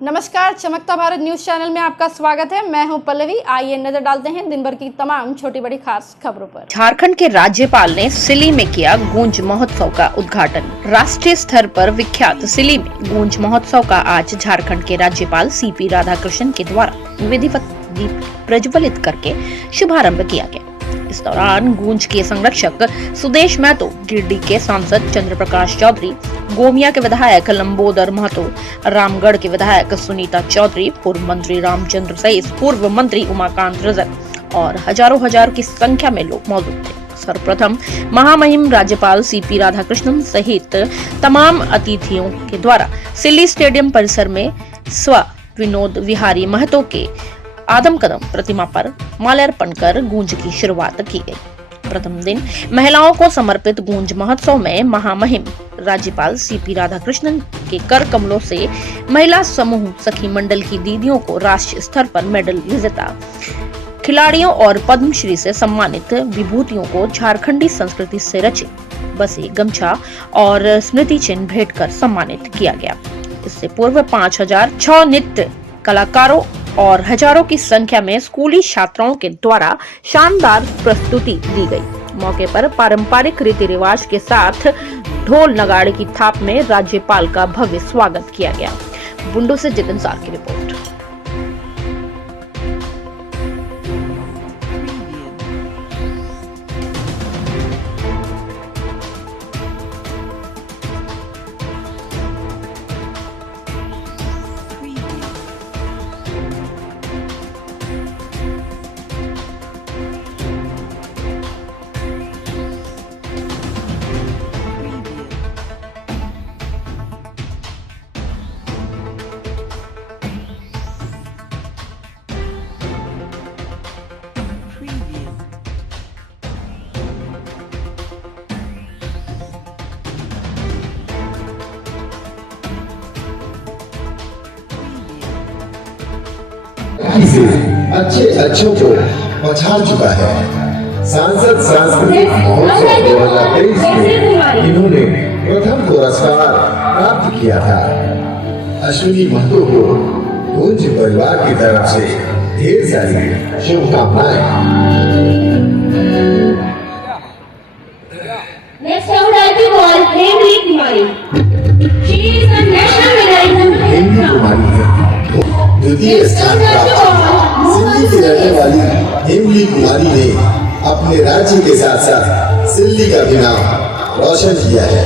नमस्कार, चमकता Bharat news channel में आपका स्वागत है। मैं हूं पल्लवी। आइए नजर डालते हैं दिन भर की तमाम छोटी बड़ी खास खबरों पर। झारखंड के राज्यपाल ने सिल्ली में किया गूंज महोत्सव का उद्घाटन। राष्ट्रीय स्तर पर विख्यात सिल्ली में गूंज महोत्सव का आज झारखंड के राज्यपाल सीपी राधाकृष्णन के द्वारा विधिवत दीप प्रज्वलित करके शुभारंभ किया गया। इस दौरान गूंज के संरक्षक सुदेश महतो, गिरिडीह के सांसद चंद्र प्रकाश चौधरी, गोमिया के विधायक लंबोदर महतो, रामगढ़ के विधायक सुनीता चौधरी, पूर्व मंत्री रामचंद्र सहित पूर्व मंत्री उमाकांत रजक और हजारों की संख्या में लोग मौजूद थे। सर्वप्रथम महामहिम राज्यपाल सीपी राधाकृष्णन सहित तमाम अतिथियों के द्वारा सिल्ली स्टेडियम परिसर में स्व विनोद विहारी महतो के आदम कदम प्रतिमा पर माल्यार्पण कर गूंज की शुरुआत की गई। प्रथम दिन महिलाओं को समर्पित गूंज महोत्सव में महामहिम राज्यपाल सीपी राधाकृष्णन के कर कमलों से महिला समूह सखी मंडल की दीदियों को राष्ट्रीय स्तर पर मेडल विजेता खिलाड़ियों और पद्मश्री से सम्मानित विभूतियों को झारखंडी संस्कृति से रचे बसे गमछा और स्मृति चिन्ह भेंट कर सम्मानित किया गया। इससे पूर्व 5000 छह नृत्य कलाकारों और हजारों की संख्या में स्कूली छात्राओं के द्वारा शानदार प्रस्तुति दी गई। मौके पर पारंपरिक रीति रिवाज के साथ ढोल नगाड़े की थाप में राज्यपाल का भव्य स्वागत किया गया। बुंडू से जितिन सार की रिपोर्ट। से अच्छे अच्छों को पछाड़ चुका है। सांसद सांस्कृतिक महोत्सव 2023 में इन्होंने प्रथम पुरस्कार प्राप्त किया था। अश्विनी महतो को गूंज परिवार की तरफ से ढेर सारी शुभकामनाएं। Next I would like to call Hemli Kumari. She is a national medalist. हेमली कुमारी है। द्वितीय स्थान प्राप्त सिल्ली की रहने वाली हेमली कुमारी ने अपने राज्य के साथ साथ सिल्ली का भी नाम रोशन किया है।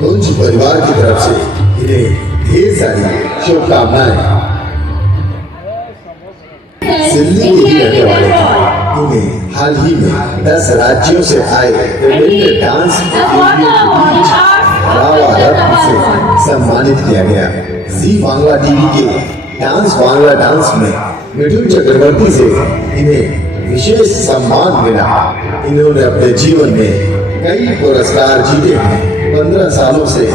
गूंज परिवार की तरफ से इन्हें ढेर सारी शुभकामनाएं। सिल्ली के ही रहने वाले इन्हें हाल ही में 10 राज्यों से आए विभिन्न डांस प्रतियोगियों के बीच रावा रत्न से सम्मानित किया गया। जी बांग्ला टीवी के डांस बांग्ला डांस में मिठुन चक्रवर्ती से इन्हें विशेष सम्मान मिला। इन्होंने अपने जीवन में कई पुरस्कार जीते हैं। 15 सालों से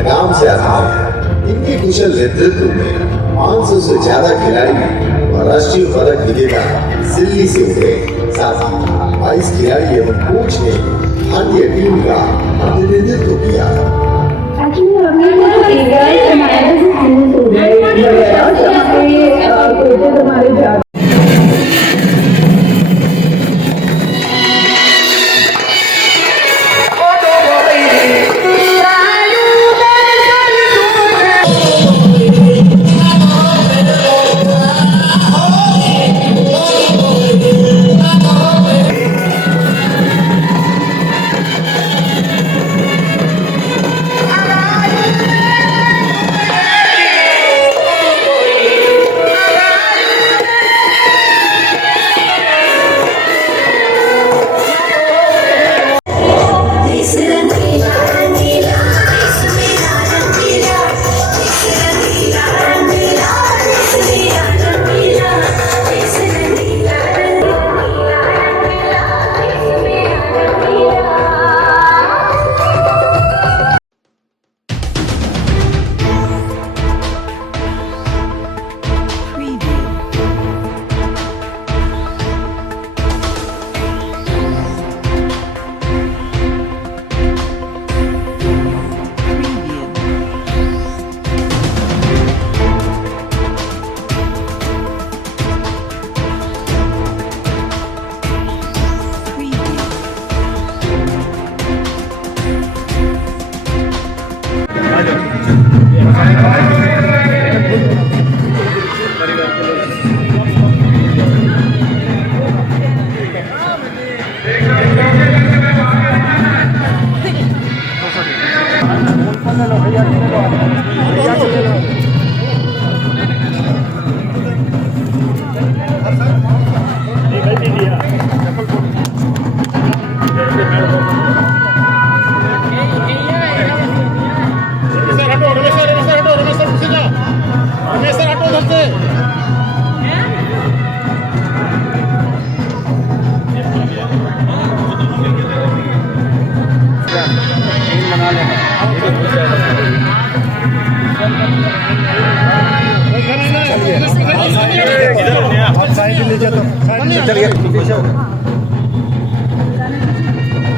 काम से आता है। इनके कुशल नेतृत्व में 500 से ज्यादा खिलाड़ी और राष्ट्रीय पदक विजेता सिल्ली से उठे। साथ ही 22 खिलाड़ी एवं कोच ने भारतीय टीम का प्रतिनिधित्व किया।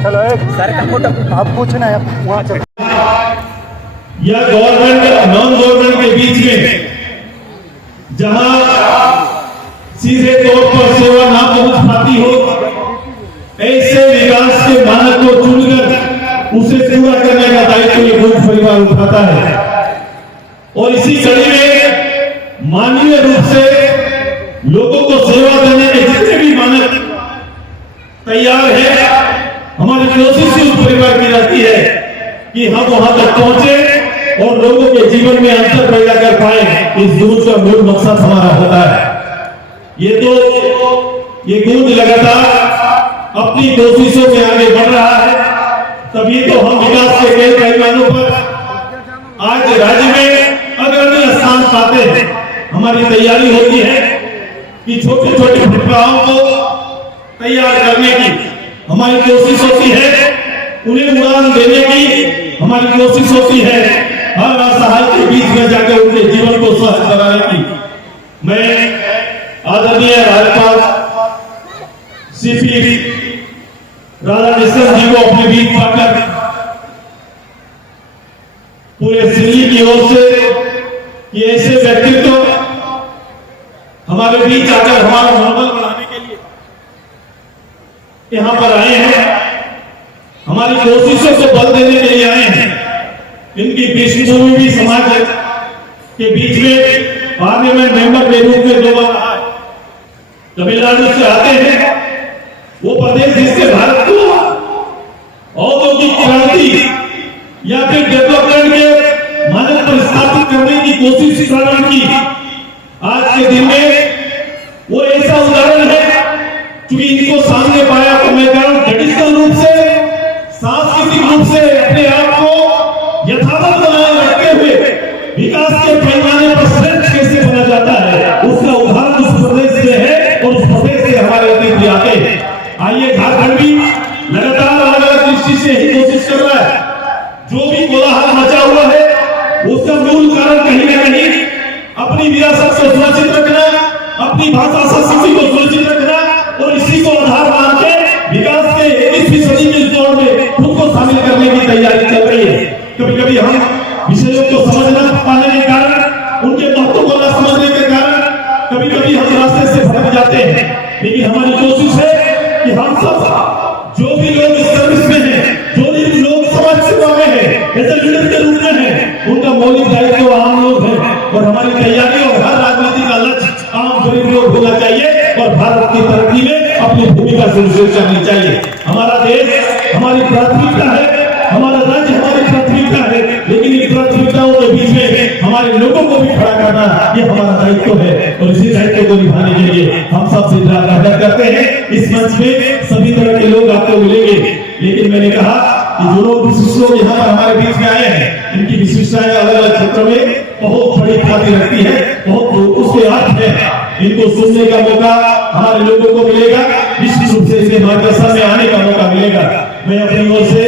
चलो एक आप कुछ ना वहाँ चलो। या गवर्नमेंट नॉन गवर्नमेंट के बीच में जहां सीधे तौर पर सेवा ना पहुंच पाती हो, ऐसे विकास के मानक को चुनकर उसे पूरा करने का दायित्व ये गुंज परिवार उठाता है। और इसी कड़ी में मानवीय रूप से लोगों को सेवा देने के जितने भी मानक तैयार है, हमारी कोशिश उस परिवार की रहती है कि हम वहां तक पहुंचे और लोगों के जीवन में अंतर पैदा कर पाए। इस गूंज का मूल मकसद हमारा होता है। ये गूंज लगातार अपनी कोशिशों में आगे बढ़ रहा है, तभी तो हम विकास के कई पैमानों पर आज राज्य में अग्रणी स्थान पाते हैं। हमारी तैयारी होती है कि छोटे छोटे प्रतिभाओं को तैयार करने की हमारी कोशिश होती है, उन्हें उड़ान देने की हमारी कोशिश होती है, हर असहाय के बीच में जाकर उनके जीवन को स्वस्थ बनाने की। मैं आदरणीय राज्यपाल सीपी राधाकृष्णन जी को अपने बीच पाकर पूरे सिल्ली की ओर से कि ऐसे व्यक्तित्व हमारे बीच आकर हमारा मनोबल बढ़ाने के लिए यहां पर आए हैं, हमारी कोशिशों को बल देने के लिए आए हैं। इनकी पृष्ठभूमि भी समाज के बीच में पार्लियामेंट मेंबर के रूप में 2 बार रहा है। तमिलनाडु से आते हैं, वो प्रदेश जिससे भारत को औद्योगिक क्रांति या फिर डेवलपमेंट के मानक पर स्थापित करने की कोशिश प्रारंभ की। आज के दिन में वो ऐसा उदाहरण है, क्योंकि इनको सामने पाया तो मैं कह रहा हूं ट्रेडिशनल रूप से, सांस्कृतिक रूप से अपने आप को यथावत बनाए रखते हुए विकास के पैमाने पर श्रेष्ठ कैसे बना जाता है, उसका उदाहरण उस प्रदेश से है और उस प्रदेश से हमारे अतिथि आते हैं। आइए, झारखंड भी लगातार अलग अलग दृष्टि से ही कोशिश कर रहा है। जो भी कोलाहल मचा हुआ है उसका मूल कारण कहीं ना कहीं अपनी विरासत को सुरक्षित रखना, अपनी भाषा संस्कृति को सुरक्षित रखना और इसी को आधार मान के विकास के 21वीं सदी के दौर में खुद को शामिल करने की तैयारी चल रही है। कभी कभी हम विषयों को समझ न पाने के कारण, उनके महत्व को न समझने के कारण कभी कभी हम रास्ते से भटक जाते हैं। लेकिन हमारी कोशिश है कि हम सब जो भी लोग इस सर्विस में हैं, जो भी लोग समाज सेवा में हैं, ऐसे लीडर के रूप में हैं, उनका मौलिक दायित्व आम लोग हैं। और हमारी तैयारी और हर राजनीति का लक्ष्य आम गरीब लोग होना चाहिए और भारत की तरक्की में अपनी भूमिका सुनिश्चित करनी चाहिए। हमारा देश हमारी प्राथमिकता है, हमारा राज्य हमारी प्राथमिकता है, लेकिन इन प्राथमिकताओं के बीच में हमारे लोगों को भी खड़ा करना ये हमारा दायित्व है। और इसी दायित्व को निभाने के लिए हम सब दिन रात मेहनत करते हैं। इस मंच में सभी तरह के लोग आपको मिलेंगे, लेकिन मैंने कहा कि जो लोग विशिष्ट लोग यहाँ पर हमारे बीच में आए हैं, इनकी विशिष्टताएं अलग अलग क्षेत्रों में बहुत बड़ी ख्याति रखती है, बहुत उसके अर्थ है। इनको सुनने का मौका हमारे लोगों को मिलेगा, निश्चित रूप से इसके मार्गदर्शन में आने का मौका मिलेगा। मैं अपनी ओर से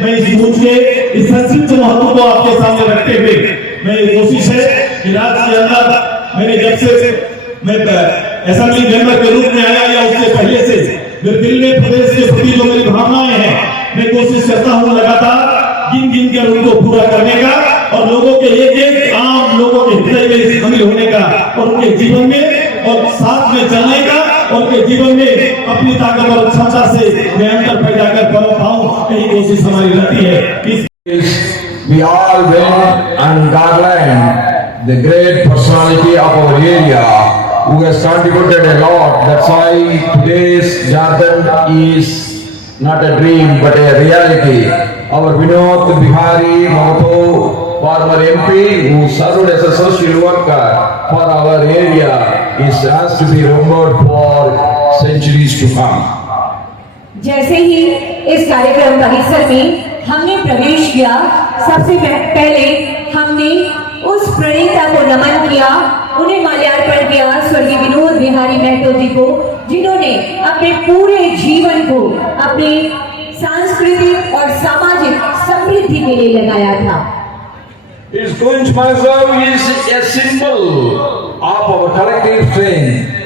मैं इस गूंज के इस संक्षिप्त महत्व को आपके सामने रखते हुए मेरी कोशिश है कि राज्य के अंदर मैंने जब से मैं असेंबली मेंबर के रूप में आया या उससे पहले से मेरे दिल में प्रदेश के प्रति जो मेरी भावनाएं हैं, मैं कोशिश करता हूं लगातार गिन गिन कर उनको पूरा करने का और लोगों के एक आम लोगों के हृदय में शामिल होने का और उनके जीवन में और साथ में चलने का और उनके जीवन में अपनी ताकत और क्षमता से मैं अंतर पैदा कर पाऊं, यही कोशिश हमारी रहती है। We all went and garland the great personality of our area who has contributed a lot. That's why today's Jharkhand is not a dream but a reality. Our Vinod Bihari Mahato, former MP who served as a social worker for our area, has to be remembered for centuries to come. जैसे ही इस कार्यक्रम परिसर में हमने प्रवेश किया, सबसे पहले हमने उस प्रणेता को नमन किया, उन्हें माल्यार्पण किया, स्वर्गीय विनोद बिहारी महतो जी को, जिन्होंने अपने पूरे जीवन को अपने सांस्कृतिक और सामाजिक समृद्धि के लिए लगाया था। His Gunj Mahotsav is a symbol of our collective strength.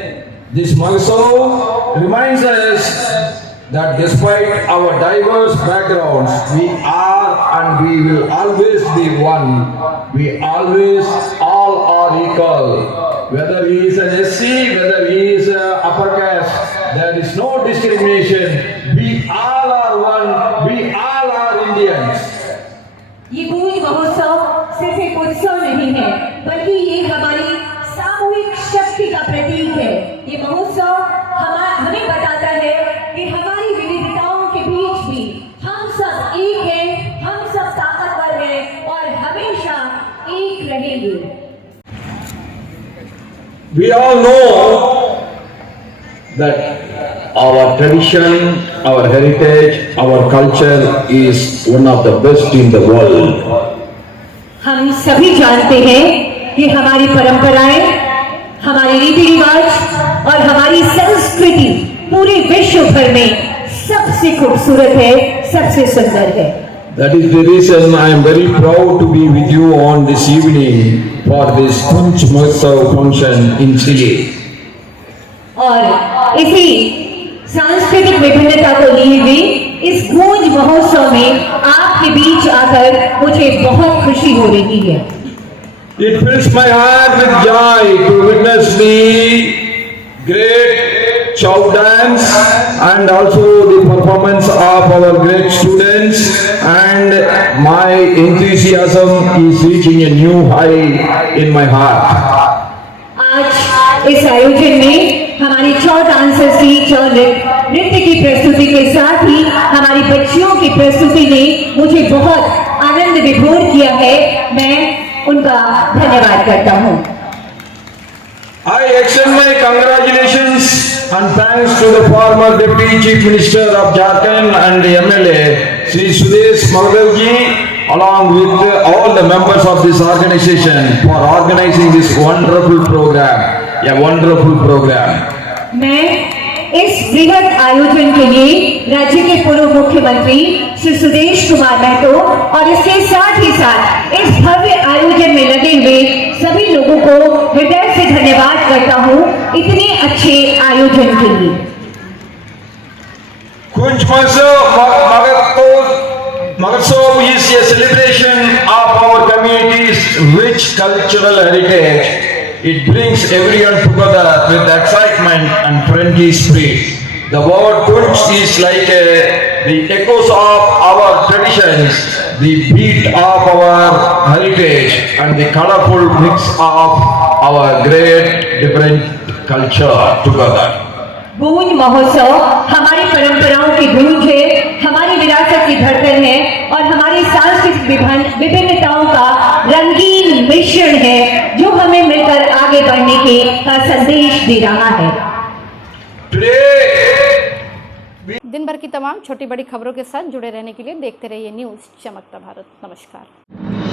This Mahotsav reminds us that despite our diverse backgrounds, we are and we will always be one. We always all are equal. Whether he is an SC, whether he is an upper caste, there is no discrimination. We all are one. We all are Indians. ये गूंज महोत्सव सिर्फ एक उत्सव नहीं है, बल्कि ये हमारी सामूहिक शक्ति का प्रतीक है। ये महोत्सव हमें बताता है कि हमारी विविधताओं के बीच भी हम सब एक हैं, हम सब ताकतवर हैं और हमेशा एक रहेंगे। We all know that our tradition, our heritage, our culture is one of the best in the world. हम सभी जानते हैं कि हमारी परंपराएं, हमारे रीति रिवाज और हमारी संस्कृति पूरे विश्व भर में सबसे खूबसूरत है, सबसे सुंदर है। That is the reason I am very proud to be with you on this evening for this Gunj Mahotsav function in Chile. और इसी सांस्कृतिक विभिन्नता को लिए हुए इस गूंज महोत्सव में आपके बीच आकर मुझे बहुत खुशी हो रही है। It fills my heart with joy to witness the great chow dance and also the performance of our great students, and my enthusiasm is reaching a new high in my heart. आज इस आयोजन में हमारी चौ dancers की चौ नृत्य की प्रस्तुति के साथ ही हमारी बच्चियों की प्रस्तुति ने मुझे बहुत आनंद विभोर किया है। मैं उनका धन्यवाद करता हूँ। I extend my congratulations and thanks to the former Deputy Chief Minister of Jharkhand and the MLA, Sri Sudesh Magadalji, along with all the members of this organization for organizing this wonderful program. A wonderful program. मैं इस बृहद आयोजन के लिए राज्य के पूर्व मुख्यमंत्री श्री सुदेश कुमार महतो और इसके साथ ही साथ इस भव्य आयोजन में लगे हुए सभी लोगों को हृदय से धन्यवाद करता हूँ इतने अच्छे आयोजन के लिए। Gunj Mahotsav is a celebration of our community's rich cultural heritage. It brings everyone together with excitement and friendly spirit. The word Gunj is like the echoes of our traditions, the beat of our heritage, and the colorful mix of our great different culture together. गूंज महोत्सव हमारी परंपराओं की गूंज है, हमारी विरासत की धड़कन है और हमारी सांस्कृतिक विभिन्नताओं का रंगीन मिश्रण है जो हमें मिलकर आगे बढ़ने का संदेश दे रहा है। दिन भर की तमाम छोटी बड़ी खबरों के साथ जुड़े रहने के लिए देखते रहिए न्यूज़ चमकता भारत। नमस्कार।